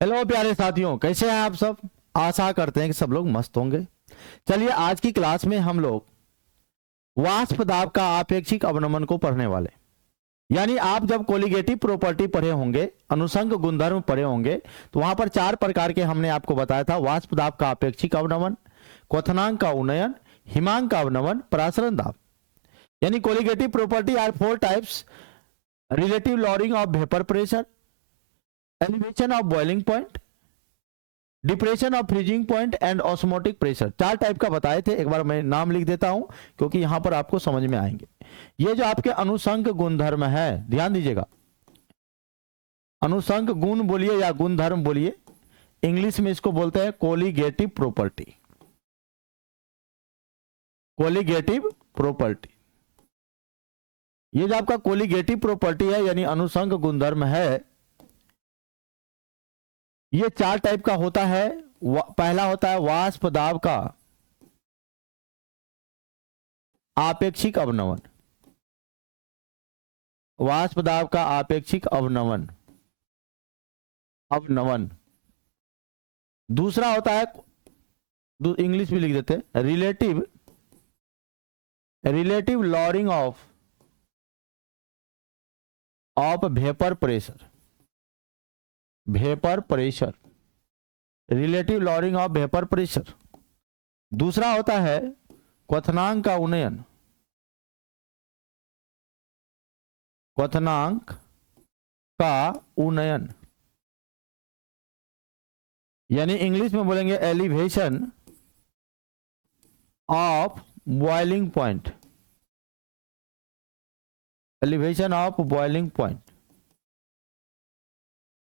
Hello प्यारे साथियों, कैसे हैं आप सब। आशा करते हैं कि सब लोग मस्त होंगे। चलिए आज की क्लास में हम लोग वाष्प दाब का आपेक्षिक अवनमन को पढ़ने वाले। यानी आप जब कोलिगेटिव प्रॉपर्टी पढ़े होंगे, अनुषंग गुणधर्म पढ़े होंगे, तो वहां पर 4 प्रकार के हमने आपको बताया था। वाष्प दाब का आपेक्षिक अवनमन, क्वथनांक का उन्नयन, हिमांक का अवनमन, परासरण दाब। यानी colligative property are 4 types: relative lowering of vapour pressure, elevation of boiling point, depression of freezing point and osmotic pressure. 4 type का बताए थे। एक बार मैं नाम लिख देता हूं क्योंकि यहां पर आपको समझ में आएंगे। ये जो आपके अनुषंग गुणधर्म है, ध्यान दीजिएगा। अनुषंग गुण बोलिए या गुणधर्म बोलिए, इंग्लिश में इसको बोलते हैं कोलिगेटिव प्रॉपर्टी। कोलिगेटिव प्रॉपर्टी, ये जो आपका कोलिगेटिव प्रॉपर्टी है यानी अनुषंग गुणधर्म है, ये 4 टाइप का होता है। पहला होता है वाष्प दाब का आपेक्षिक अवनमन। वाष्प दाब का आपेक्षिक अवनमन अवनमन दूसरा होता है, इंग्लिश में लिख देते हैं, relative lowering of vapour pressure. Vapour pressure, relative lowering of vapour pressure. दूसरा होता है क्वथनांक का उन्नयन। क्वथनांक का उन्नयन यानी इंग्लिश में बोलेंगे elevation of boiling point. Elevation of boiling point.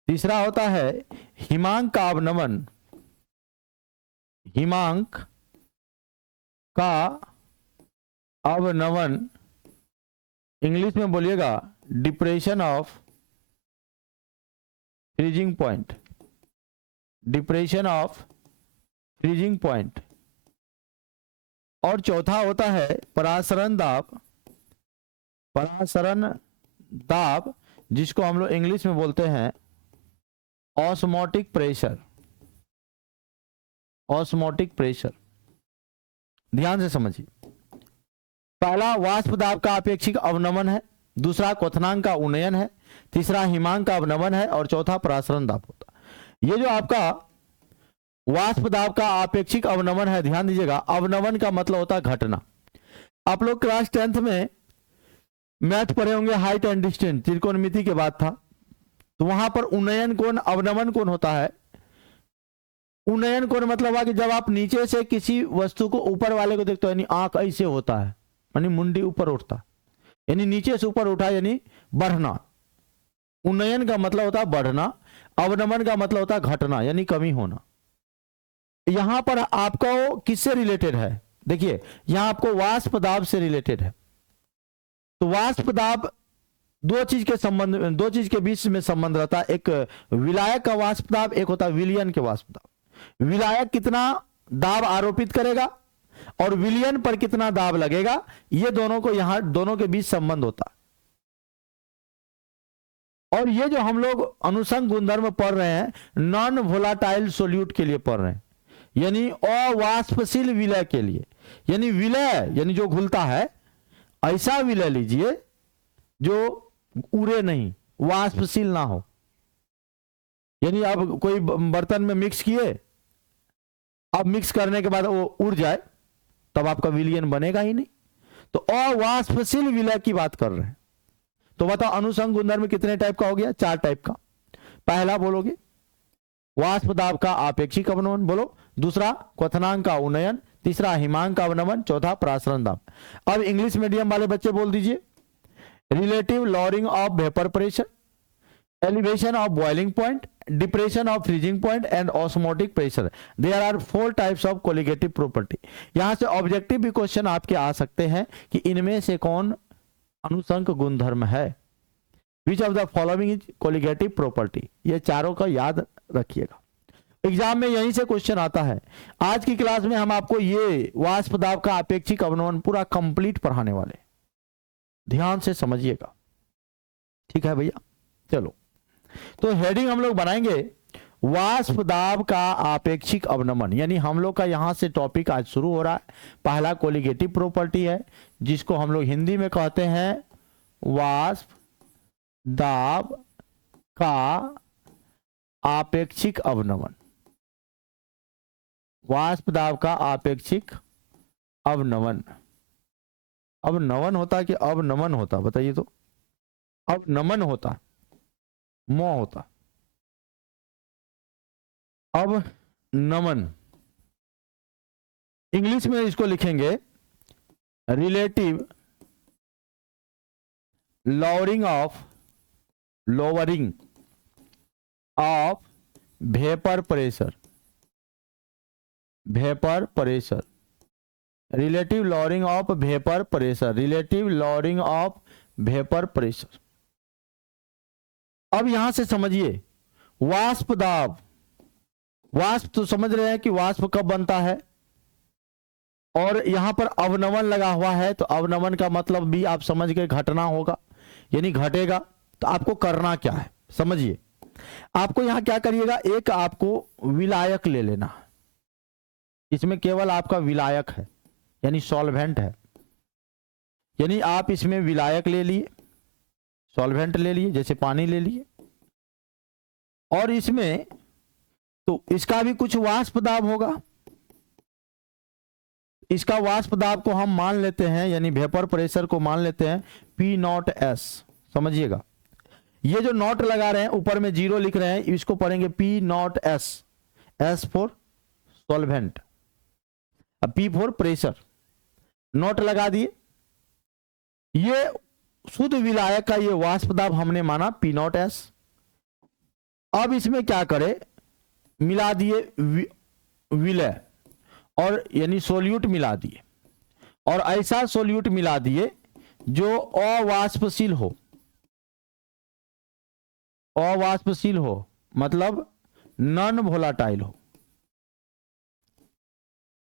तीसरा होता है हिमांक का अवनमन। हिमांक का अवनमन, इंग्लिश में बोलिएगा depression of freezing point. Depression of freezing point. और चौथा होता है परासरण दाब। परासरण दाब, जिसको हम लोग इंग्लिश में बोलते हैं ऑस्मोटिक प्रेशर। ऑस्मोटिक प्रेशर, ध्यान से समझिए। पहला वाष्प दाब का अपेक्षिक अवनमन है, दूसरा क्वथनांक का उन्नयन है, तीसरा हिमांक का अवनमन है और चौथा परासरण दाब होता है। ये जो आपका वाष्प दाब का अपेक्षिक अवनमन है, ध्यान दीजिएगा, अवनमन का मतलब होता है घटना। आप लोग क्लास 10th में मैथ पढ़े होंगे, हाइट एंड डिस्टेंस, त्रिकोणमिति के बाद था। तो वहां पर उन्नयन कोण अवनमन कोण होता है। उन्नयन कोण मतलब है कि जब आप नीचे से किसी वस्तु को ऊपर वाले को देखते हो, यानी आंख ऐसे होता है, यानी मुंडी ऊपर उठता, यानी नीचे से ऊपर उठा, यानी बढ़ना। उन्नयन का मतलब होता है बढ़ना, अवनमन का मतलब होता है घटना यानी कमी होना। यहां पर आपको किससे रिलेटेड है, देखिए यहां आपको वाष्प दाब से रिलेटेड है। तो वाष्प दाब दो चीज के बीच में संबंध रहता है। एक विलायक का वाष्प दाब, एक होता है विलयन के वाष्प दाब। विलायक कितना दाब आरोपित करेगा और विलयन पर कितना दाब लगेगा, ये दोनों को यहां दोनों के बीच संबंध होता है। और ये जो हम लोग अनुषंग गुणधर्म पढ़ रहे हैं, नॉन वोलाटाइल सोल्यूट के लिए पढ़ रहे हैं, यानी अवाष्पशील विलय के लिए। यानी विलय यानी जो घुलता है, ऐसा विलय लीजिए जो उड़े नहीं, वाष्पशील ना हो। यानी अब कोई बर्तन में मिक्स किए, अब मिक्स करने के बाद वो उड़ जाए, तब आपका विलयन बनेगा ही नहीं। तो अवाष्पशील विलय की बात कर रहे हैं। तो बताओ अनुषंग गुणधर्म कितने टाइप का हो गया? 4 टाइप का। पहला बोलोगे वाष्प दाब का आपेक्षिक अवनमन, बोलो। दूसरा क्वथनांक का उन्नयन, तीसरा हिमांक का अवनमन, चौथा परासरण दाब। अब इंग्लिश मीडियम वाले बच्चे बोल दीजिए relative lowering of vapour pressure, elevation of boiling point, depression of freezing point and osmotic pressure. There are 4 types of colligative property. यहां से ऑब्जेक्टिव भी क्वेश्चन आपके आ सकते हैं कि इनमें से कौन अनुषंग गुणधर्म है। Which of the following is colligative property. ये चारों का याद रखिएगा, एग्जाम में यहीं से क्वेश्चन आता है। आज की क्लास में हम आपको ये वाष्प दाब का अपेक्षिक अवनमन पूरा कंप्लीट पढ़ाने वाले, ध्यान से समझिएगा, ठीक है भैया। चलो, तो हेडिंग हम लोग बनाएंगे वाष्प दाब का आपेक्षिक अवनमन, यानी हम लोग का यहां से टॉपिक आज शुरू हो रहा है। पहला कोलिगेटिव प्रॉपर्टी है जिसको हम लोग हिंदी में कहते हैं वाष्प दाब का आपेक्षिक अवनमन। वाष्प दाब का आपेक्षिक अवनमन। अवनमन होता कि अवनमन होता, बताइए तो? अवनमन होता, मो होता, अब नमन। इंग्लिश में इसको लिखेंगे relative lowering of vapour pressure. Vapour pressure, relative lowering of vapour pressure, relative lowering of vapour pressure. अब यहां से समझिए वाष्प दाब। वाष्प तो समझ रहे हैं कि वाष्प कब बनता है, और यहां पर अवनमन लगा हुआ है, तो अवनमन का मतलब भी आप समझ के घटना होगा, यानी घटेगा। तो आपको करना क्या है समझिए। आपको यहां क्या करिएगा, एक आपको विलायक ले लेना। इसमें केवल आपका विलायक है, यानी सॉल्वेंट है, यानी आप इसमें विलायक ले लिए, सॉल्वेंट ले लिए, जैसे पानी ले लिए, और इसमें तो इसका भी कुछ वाष्प दाब होगा। इसका वाष्प दाब को हम मान लेते हैं, यानी वेपर प्रेशर को मान लेते हैं P0S। समझिएगा, ये जो नॉट लगा रहे हैं ऊपर में जीरो लिख रहे हैं, इसको पढ़ेंगे P0S, S फॉर सॉल्वेंट, अब P फॉर प्रेशर, नोट लगा दिए। ये शुद्ध विलायक का ये वाष्प दाब हमने माना P0S। अब इसमें क्या करे, मिला दिए विलय, और यानी सोल्यूट मिला दिए, और ऐसा सोल्यूट मिला दिए जो अवाष्पशील हो। अवाष्पशील हो मतलब नॉन वोलाटाइल हो,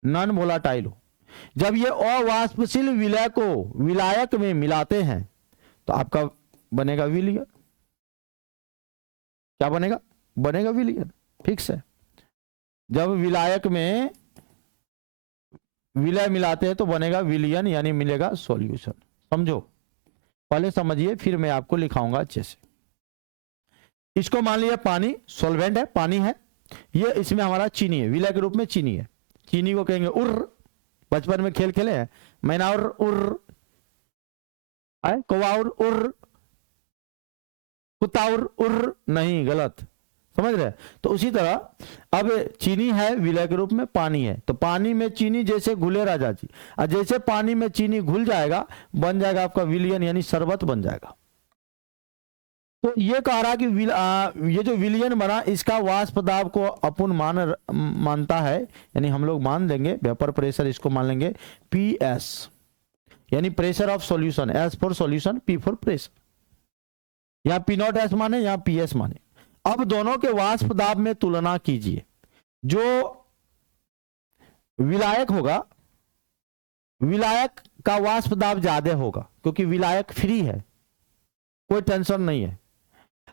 नॉन वोलाटाइल हो। जब ये अवाष्पशील विलय को विलायक में मिलाते हैं तो आपका बनेगा विलयन। क्या बनेगा? बनेगा विलयन, फिक्स है। जब विलायक में विलय मिलाते हैं तो बनेगा विलयन, यानी मिलेगा सॉल्यूशन। समझो, पहले समझिए फिर मैं आपको लिखाऊंगा अच्छे से। इसको मान लिया पानी, सॉल्वेंट है, पानी है। ये इसमें हमारा चीनी है, विलय के रूप में चीनी है। चीनी को कहेंगे उर्र। बचपन में खेल खेले हैं, मैना उर्र उर्र, कौवा उर्र उर्र, कुत्ता उर्र उर्र, नहीं, गलत, समझ रहे? तो उसी तरह अब चीनी है, विलय के रूप में पानी है, तो पानी में चीनी जैसे घुले राजा जी, और जैसे पानी में चीनी घुल जाएगा बन जाएगा आपका विलयन, यानी शरबत बन जाएगा। तो ये कह रहा कि ये जो विलयन बना इसका वाष्प दाब को अपन मानता है, यानी हम लोग मान देंगे वेपर प्रेशर, इसको मान लेंगे PS, यानी pressure of solution, S for solution, P for pressure. यहाँ P0S माने, यहाँ PS माने। अब दोनों के वाष्प दाब में तुलना कीजिए। जो विलायक होगा, विलायक का वाष्प दाब ज्यादा होगा क्योंकि विलायक फ्री है, कोई टेंशन नहीं है।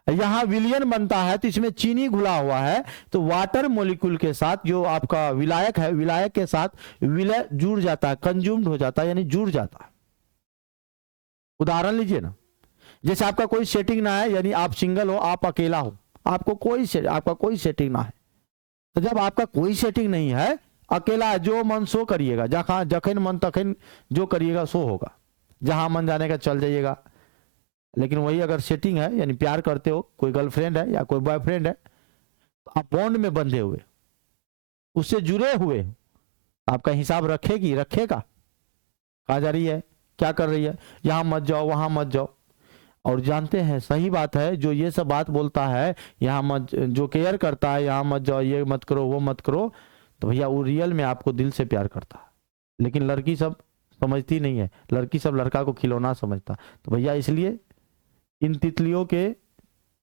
यहां विलयन बनता है तो इसमें चीनी घुला हुआ है, तो वाटर मॉलिक्यूल के साथ जो आपका विलायक है, विलायक के साथ विलय जुड़ जाता है, कंज्यूम्ड हो जाता है, यानी जुड़ जाता है। उदाहरण लीजिए ना, जैसे आपका कोई सेटिंग ना है, यानी आप सिंगल हो, आप अकेला हो, आपका कोई सेटिंग ना है, तो जब आपका कोई सेटिंग नहीं है, अकेला, जो मन सो करिएगा, जखन मन तखन जो करिएगा सो होगा, जहां मन जाने का चल जाइएगा। लेकिन वही अगर सेटिंग है, यानी प्यार करते हो, कोई गर्लफ्रेंड है या कोई बॉयफ्रेंड है, तो आप बॉन्ड में बंधे हुए, उससे जुड़े हुए, आपका हिसाब रखेगा, कहा जा रही है, क्या कर रही है, यहां मत जाओ, वहां मत जाओ। और जानते हैं सही बात है, जो ये सब बात बोलता है, यहाँ मत, जो केयर करता है, यहाँ मत जाओ, ये मत करो, वो मत करो, तो भैया वो रियल में आपको दिल से प्यार करता है। लेकिन लड़की सब समझती नहीं है, लड़की सब लड़का को खिलौना समझता। तो भैया इसलिए इन तितलियों के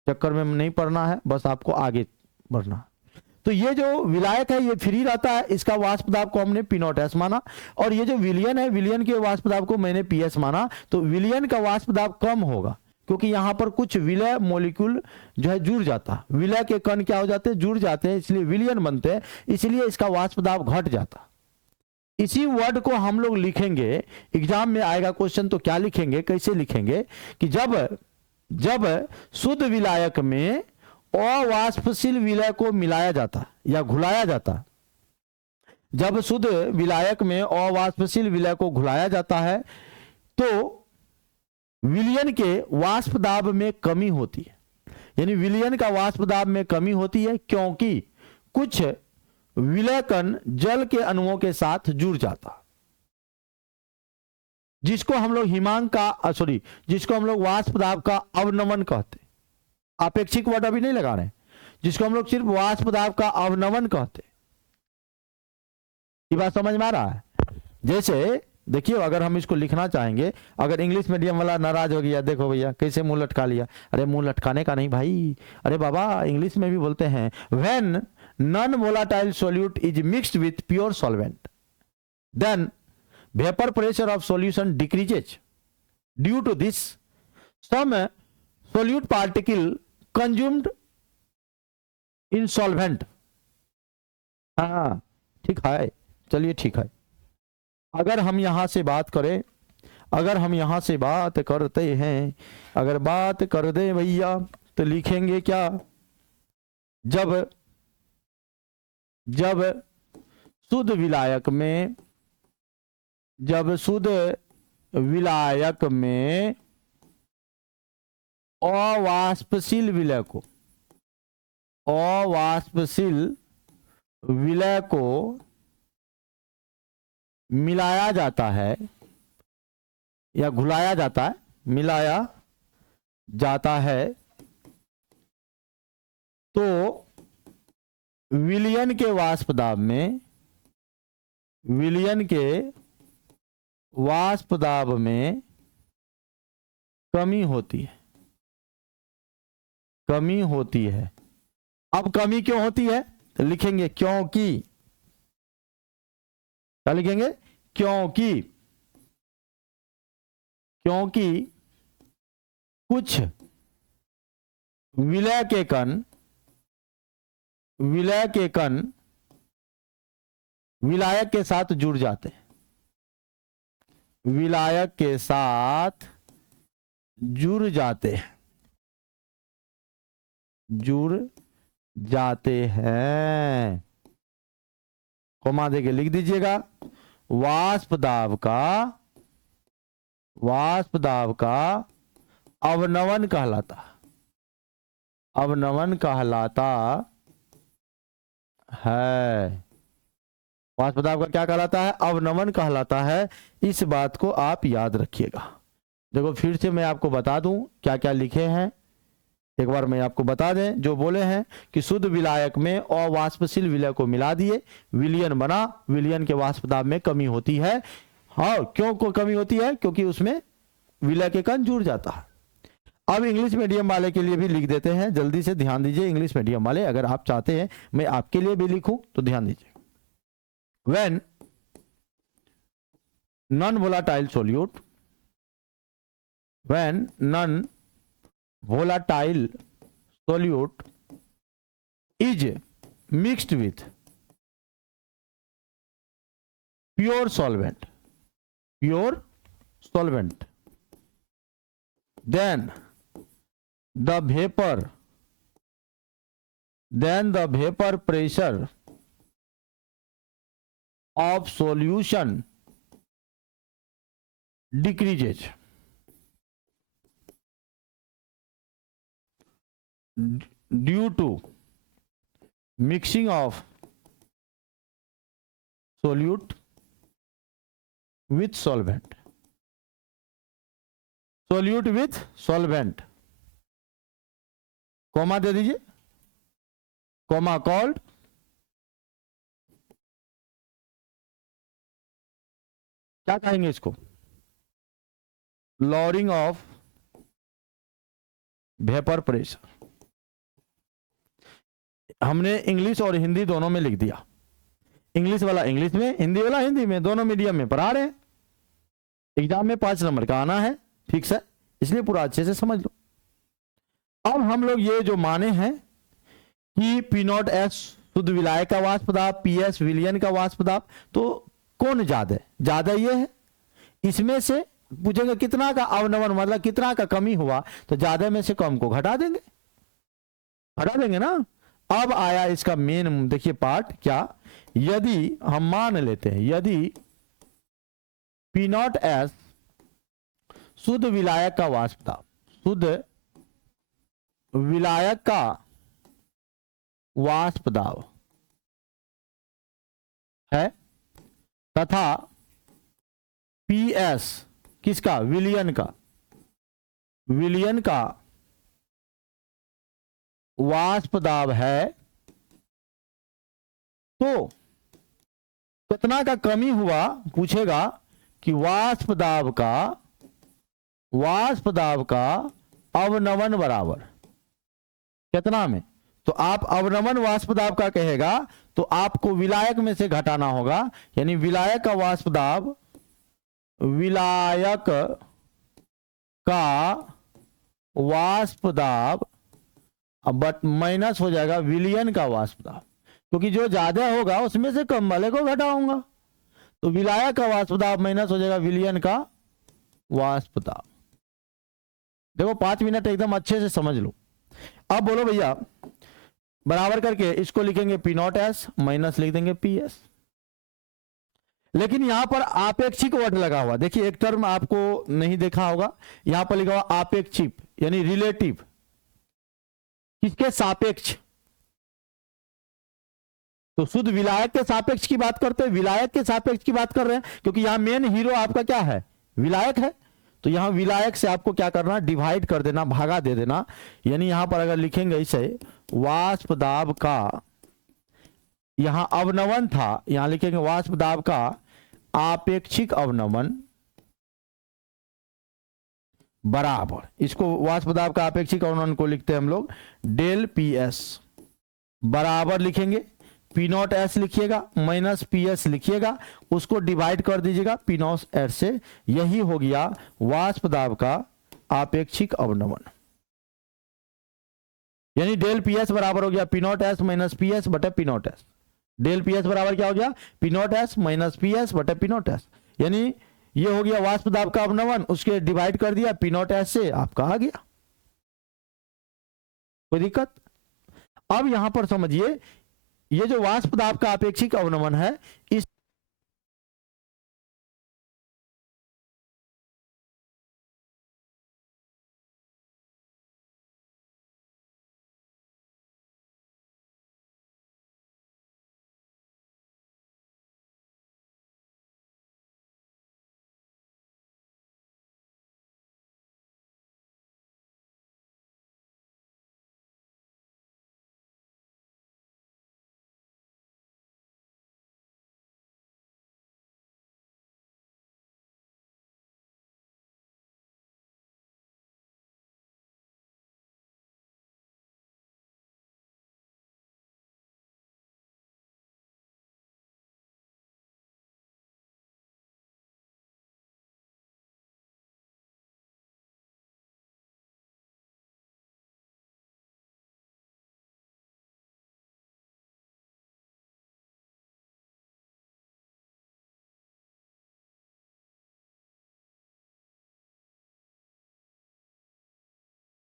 चक्कर में नहीं पड़ना है, बस आपको आगे बढ़ना है। तो ये जो विलायक है ये फ्री रहता है, इसका वाष्प दाब को हमने P0S माना, और ये जो विलयन है, विलयन के वाष्प दाब को मैंने PS माना। तो विलयन का वाष्प दाब कम होगा, क्योंकि यहां पर कुछ विलय मॉलिक्यूल जो है जुड़ जाता, विलय के कण क्या हो जाते हैं, जुड़ जाते हैं, इसलिए विलयन बनते हैं, इसलिए इसका वाष्प दाब घट जाता। इसी वर्ड को हम लोग लिखेंगे, एग्जाम में आएगा क्वेश्चन, तो क्या लिखेंगे, कैसे लिखेंगे कि जब शुद्ध विलायक में अवाष्पशील विलय को मिलाया जाता या घुलाया जाता, जब शुद्ध विलायक में अवाष्पशील विलय को घुलाया जाता है तो विलयन के वाष्प दाब में कमी होती है, यानी विलयन का वाष्प दाब में कमी होती है, क्योंकि कुछ विलय कण जल के अणुओं के साथ जुड़ जाता, जिसको हम लोग हिमांक का जिसको हम लोग वाष्प दाब का अवनमन कहते, आपेक्षिक वर्ड अभी नहीं लगा रहे, जिसको हम लोग सिर्फ वाष्प दाब का अवनमन कहते। ये बात समझ में आ रहा है? जैसे देखिए, अगर हम इसको लिखना चाहेंगे, अगर इंग्लिश मीडियम वाला नाराज हो गया, देखो भैया कैसे मुंह लटका लिया, अरे मुंह लटकाने का नहीं भाई, अरे बाबा इंग्लिश में भी बोलते हैं when non volatile solute is mixed with pure solvent then vapour pressure of solution decreases, due to this some solute particle consumed in solvent। हाँ ठीक है, चलिए ठीक है। अगर हम यहां से बात करें, अगर हम यहां से बात करते हैं, अगर बात कर दे भैया तो लिखेंगे क्या, जब शुद्ध विलायक में, जब शुद्ध विलायक में अवाष्पशील विलय को, अवाष्पशील विलय को मिलाया जाता है या घुलाया जाता है, मिलाया जाता है, तो विलयन के वाष्प दाब में, विलयन के वाष्प दाब में कमी होती है, कमी होती है। अब कमी क्यों होती है तो लिखेंगे क्योंकि, क्या लिखेंगे, क्योंकि कुछ विलय के कण विलायक के साथ जुड़ जाते हैं, विलायक के साथ जुड़ जाते हैं, जुड़ जाते हैं, कोमा देके लिख दीजिएगा, वाष्प दाब का अवनमन कहलाता, अवनमन कहलाता है। वाष्प दाब का क्या कहलाता है, अवनमन कहलाता है। इस बात को आप याद रखिएगा। देखो फिर से मैं आपको बता दूं क्या क्या लिखे हैं, एक बार मैं आपको बता दें। जो बोले हैं कि शुद्ध विलायक में अवाष्पशील विलय को मिला दिए, विलयन बना, विलयन के वाष्प दाब में कमी होती है। हाँ, क्यों को कमी होती है, क्योंकि उसमें विलय के कण जुड़ जाता है। अब इंग्लिश मीडियम वाले के लिए भी लिख देते हैं, जल्दी से ध्यान दीजिए इंग्लिश मीडियम वाले, अगर आप चाहते हैं मैं आपके लिए भी लिखूं तो ध्यान दीजिए। When non volatile solute, when non volatile solute is mixed with pure solvent, then the vapor pressure of solution decreases due to mixing of solute with solvent, solute with solvent, comma दे दीजिए, comma called क्या कहेंगे इसको, lowering of vapour pressure. हमने English और हिंदी दोनों में लिख दिया, इंग्लिश वाला इंग्लिश में, हिंदी वाला हिंदी में, दोनों मीडियम में पढ़ा रहे हैं। एग्जाम में 5 नंबर का आना है, फिक्स है, इसलिए पूरा अच्छे से समझ लो। अब हम लोग ये जो माने हैं कि पी नॉट एस शुद्ध विलायक का वाष्प दाब, पी एस विलयन का वाष्प दाब, तो कौन ज्यादा है? ज्यादा ये है। इसमें से पूछेंगे कितना का अवनमन, मतलब कितना का कमी हुआ, तो ज्यादा में से कम को घटा देंगे, हटा देंगे ना। अब आया इसका मेन, देखिए पार्ट क्या, यदि हम मान लेते हैं यदि पी नॉट एस शुद्ध विलायक का वाष्प दाब, शुद्ध विलायक का वाष्प दाब है, तथा पी एस किसका? विलयन का, विलयन का वाष्प दाब है, तो कितना का कमी हुआ पूछेगा कि वाष्प दाब का अवनमन बराबर कितना में। तो आप अवनमन वाष्प दाब का कहेगा तो आपको विलायक में से घटाना होगा, यानी विलायक का वाष्प दाब, विलायक का वाष्प दाब बट माइनस हो जाएगा विलयन का वाष्प दाब, क्योंकि जो ज्यादा होगा उसमें से कम वाले को घटाऊंगा, तो विलायक का वाष्प दाब माइनस हो जाएगा विलयन का वाष्प दाब। देखो 5 मिनट एकदम अच्छे से समझ लो। अब बोलो भैया, बराबर करके इसको लिखेंगे पी नॉट एस, माइनस लिख देंगे पी एस। लेकिन यहां पर आपेक्षिक वर्ड लगा हुआ, देखिए एक टर्म आपको नहीं देखा होगा, यहां पर लिखा हुआ आपेक्षिक, यानी रिलेटिव, किसके सापेक्ष? तो शुद्ध विलायक के सापेक्ष की बात करते हैं, विलायक के सापेक्ष की बात कर रहे हैं, क्योंकि यहां मेन हीरो आपका क्या है? विलायक है। तो यहां विलायक से आपको क्या करना? डिवाइड कर देना, भागा दे देना। यानी यहां पर अगर लिखेंगे इसे वाष्प दाब का, यहां अवनमन था, यहां लिखेंगे वाष्प दाब का आपेक्षिक अवनमन बराबर, इसको वाष्प दाब का आपेक्षिक अवनमन को लिखते हैं हम लोग डेल पी एस, बराबर लिखेंगे पी नॉट एस लिखिएगा माइनस पी एस लिखिएगा, उसको डिवाइड कर दीजिएगा पी नॉट एस से, यही हो गया वाष्प दाब का आपेक्षिक अवनमन। यानी डेल पी एस बराबर हो गया P not S minus P S बटे P not S. Del P S बराबर क्या हो गया? P not S minus P S बटे पी नॉट एस। यानी ये हो गया वाष्प दाब का अवनमन, उसके डिवाइड कर दिया पी नॉट एस से, आपका आ गया। कोई दिक्कत? अब यहां पर समझिए, ये जो वाष्प दाब का आपेक्षिक अवनमन है, इस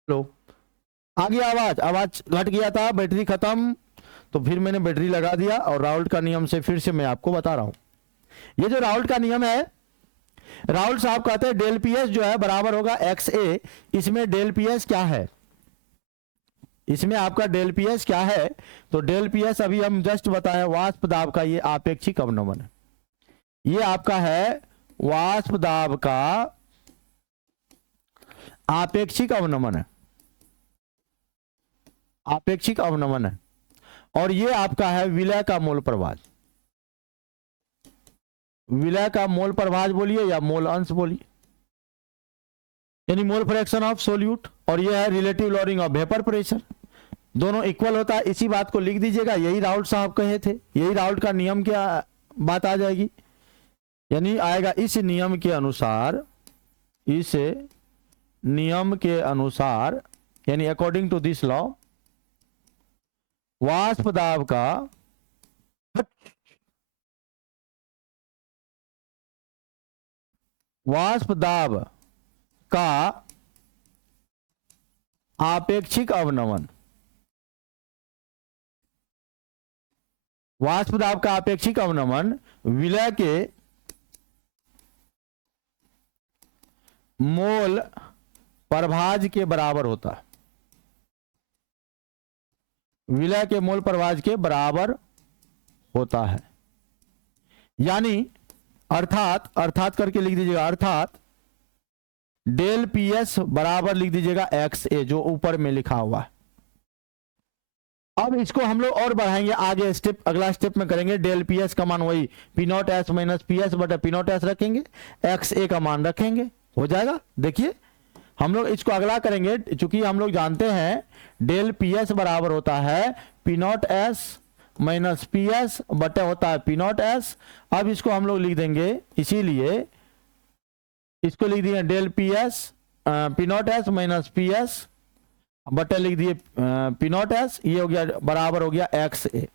लो आ गया आवाज, आवाज घट गया था, बैटरी खत्म, तो फिर मैंने बैटरी लगा दिया और राउल्ट का नियम से फिर से मैं आपको बता रहा हूं। ये जो राउल्ट का नियम है, राउल्ट साहब कहते हैं डेल पी एस जो है बराबर होगा एक्स ए। इसमें डेल पी एस क्या है? इसमें आपका डेल पी एस क्या है? तो डेल पी एस अभी हम जस्ट बताए वाष्प दाब का ये आपेक्षिक अवनमन है। ये आपका है वाष्प दाब का आपेक्षिक अवनमन है, आपेक्षिक अवनमन है। और ये आपका है विलय का मोल प्रभाज, विलय का मोल प्रभाज बोलिए या मोल अंश बोलिए, यानी मोल फ्रैक्शन ऑफ सोल्यूट। और ये है relative lowering of vapour pressure, दोनों इक्वल होता है। इसी बात को लिख दीजिएगा, यही राउल्ट साहब कहे थे, यही राउल्ट का नियम क्या बात आ जाएगी, यानी आएगा इस नियम के अनुसार, इस नियम के अनुसार, यानी अकॉर्डिंग टू दिस लॉ, वाष्प दाब का आपेक्षिक अवनमन, वाष्प दाब का आपेक्षिक अवनमन विलय के मोल प्रभाज के बराबर होता है, विलय के मोल प्रभाज के बराबर होता है। यानी अर्थात करके लिख दीजिएगा, अर्थात डेल पी एस बराबर लिख दीजिएगा एक्स ए, जो ऊपर में लिखा हुआ है। अब इसको हम लोग और बढ़ाएंगे आगे, अगला स्टेप में करेंगे। डेल पी एस का मान वही P not S minus P S बटा पी नॉट एस रखेंगे, एक्स ए का मान रखेंगे, हो जाएगा। देखिए हम लोग इसको अगला करेंगे, चूंकि हम लोग जानते हैं डेल पी एस बराबर होता है P not S minus P S बटे होता है पी नॉट एस। अब इसको हम लोग लिख देंगे, इसीलिए इसको लिख दिए del P S P not S minus P S बटे लिख दिए पी नॉट एस, ये हो गया बराबर हो गया एक्स ए।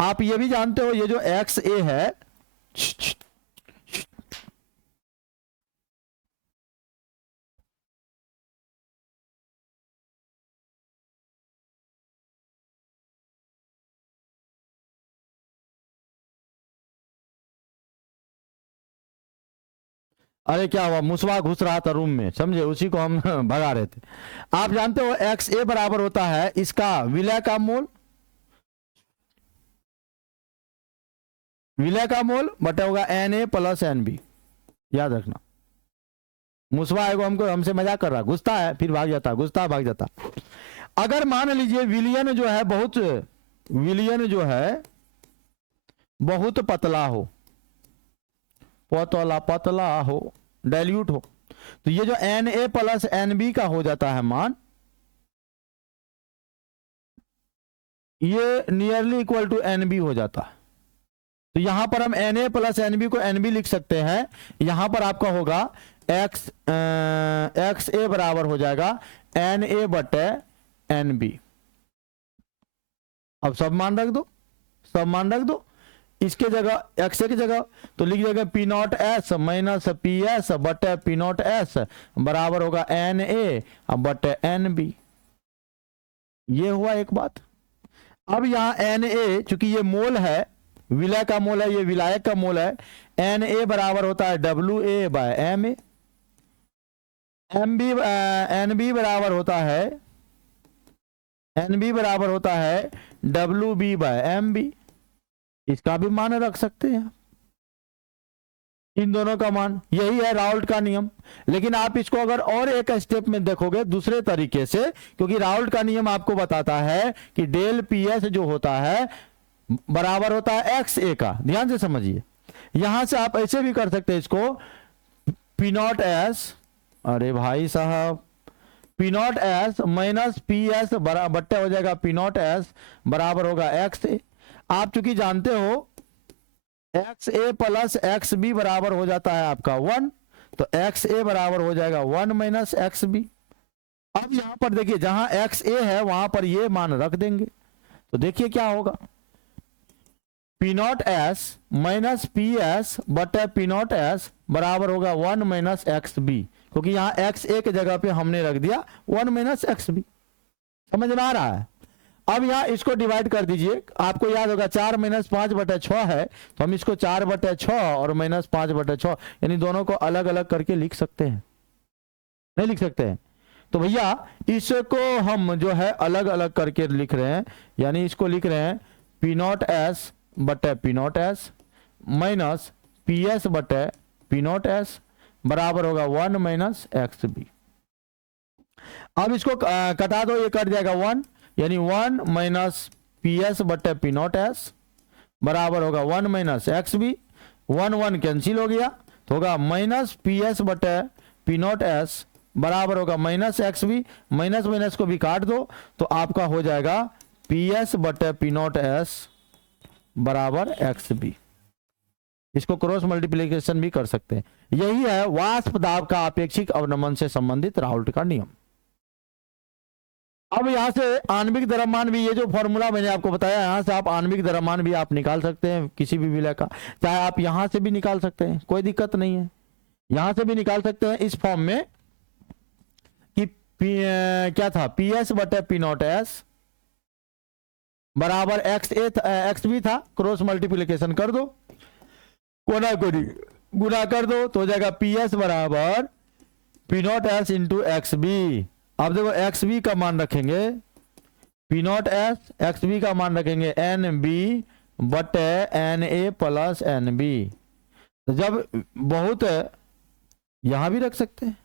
आप ये भी जानते हो ये जो एक्स ए है, अरे क्या हुआ, मुसवा घुस रहा था रूम में, समझे, उसी को हम भगा रहे थे। आप जानते हो एक्स ए बराबर होता है इसका विलय का मोल, विलय का मोल बटा होगा N A plus N B, याद रखना। मुसवा है हमको, हमसे मजाक कर रहा, घुसता है फिर भाग जाता, घुसता भाग जाता। अगर मान लीजिए विलियन जो है बहुत पतला हो, पतला हो, डाइल्यूट हो, तो ये जो N A plus N B का हो जाता है मान, ये nearly equal to N B हो जाता है। तो यहां पर हम N A plus N B को एन बी लिख सकते हैं। यहां पर आपका होगा एक्स ए बराबर हो जाएगा एन ए बटे एन बी। अब सब मान रख दो, इसके जगह एक्स ए की जगह तो लिख जाएगा P not S minus P S बटे पी नॉट एस बराबर होगा एन ए बटे एन बी। ये हुआ एक बात। अब यहां एन ए चूंकि ये मोल है, विलय का मोल है, ये विलायक का मोल है, एन ए बराबर होता है W A by M A, N B बराबर होता है W B by M B. इसका भी मान रख सकते हैं, इन दोनों का मान, यही है राउल्ट का नियम। लेकिन आप इसको अगर और एक स्टेप में देखोगे दूसरे तरीके से, क्योंकि राउल्ट का नियम आपको बताता है कि डेल पी एस जो होता है बराबर होता है एक्स ए का। ध्यान से समझिए, यहां से आप ऐसे भी कर सकते हैं इसको, पी नॉट एस, अरे भाई साहब, P not S minus P S बट्टे हो जाएगा पी नॉट एस बराबर होगा एक्स ए। आप चूंकि जानते हो एक्स ए प्लस एक्स बी बराबर हो जाता है आपका 1, तो एक्स ए बराबर हो जाएगा 1 माइनस एक्स बी। अब यहां पर देखिए जहां एक्स ए है वहां पर ये मान रख देंगे, तो देखिए क्या होगा, P not S minus P S बटे पी नॉट एस बराबर होगा 1 माइनस एक्स बी, क्योंकि यहां एक्स ए की जगह पे हमने रख दिया 1 माइनस एक्स बी। समझ में आ रहा है? अब यहां इसको डिवाइड कर दीजिए, आपको याद होगा 4 माइनस 5 बटे 6 है, तो हम इसको 4 बटे 6 और माइनस 5 बटे 6 यानी दोनों को अलग अलग करके लिख सकते हैं, नहीं लिख सकते हैं? तो भैया इसको हम जो है अलग अलग करके लिख रहे हैं, यानी इसको लिख रहे हैं पी नॉट एस बटे P not S minus P S बटे पी नॉट एस बराबर होगा 1 माइनस एक्स बी। अब इसको कटा दो, ये कट जाएगा 1, यानी 1 माइनस पी एस बटे पी नॉट एस बराबर होगा 1 माइनस एक्स बी। 1 1 कैंसिल हो गया, तो होगा माइनस पी एस बटे पी नॉट एस बराबर होगा minus X B. Minus minus को भी काट दो, तो आपका हो जाएगा पी एस बटे पी नॉट एस बराबर एक्स बी। इसको क्रॉस मल्टीप्लिकेशन भी कर सकते हैं। यही है वाष्प दाब का अपेक्षिक अवनमन से संबंधित राउल्ट का नियम। अब यहां से आणविक द्रव्यमान भी, ये जो फॉर्मूला मैंने आपको बताया, यहां से आप आणविक द्रव्यमान भी आप निकाल सकते हैं किसी भी विलय का, चाहे आप यहां से भी निकाल सकते हैं, कोई दिक्कत नहीं है, यहां से भी निकाल सकते हैं इस फॉर्म में कि क्या था, पी एस बटे पी नॉट एस बराबर एक्स भी था, क्रॉस मल्टीप्लिकेशन कर दो, कोना कोनी गुना कर दो तो हो जाएगा पी एस बराबर P not S into X B. अब देखो एक्स बी का मान रखेंगे, P not S X B का मान रखेंगे एन बी बटे N A plus N B. तो जब बहुत यहां भी रख सकते हैं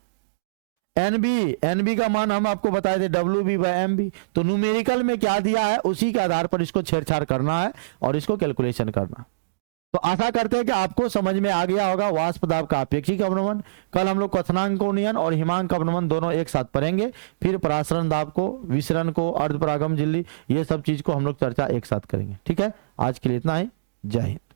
एन बी का मान हम आपको बताए थे W B by M B. तो न्यूमेरिकल में क्या दिया है उसी के आधार पर इसको छेड़छाड़ करना है और इसको कैलकुलेशन करना। तो आशा करते हैं कि आपको समझ में आ गया होगा वाष्प दाब का अपेक्षिक अवनमन। कल हम लोग क्वथनांक उन्नयन और हिमांक अवनमन दोनों एक साथ पढ़ेंगे, फिर परासरण दाब को, विसरण को, अर्धपरागम झिल्ली, ये सब चीज को हम लोग चर्चा एक साथ करेंगे। ठीक है, आज के लिए इतना ही। जय हिंद।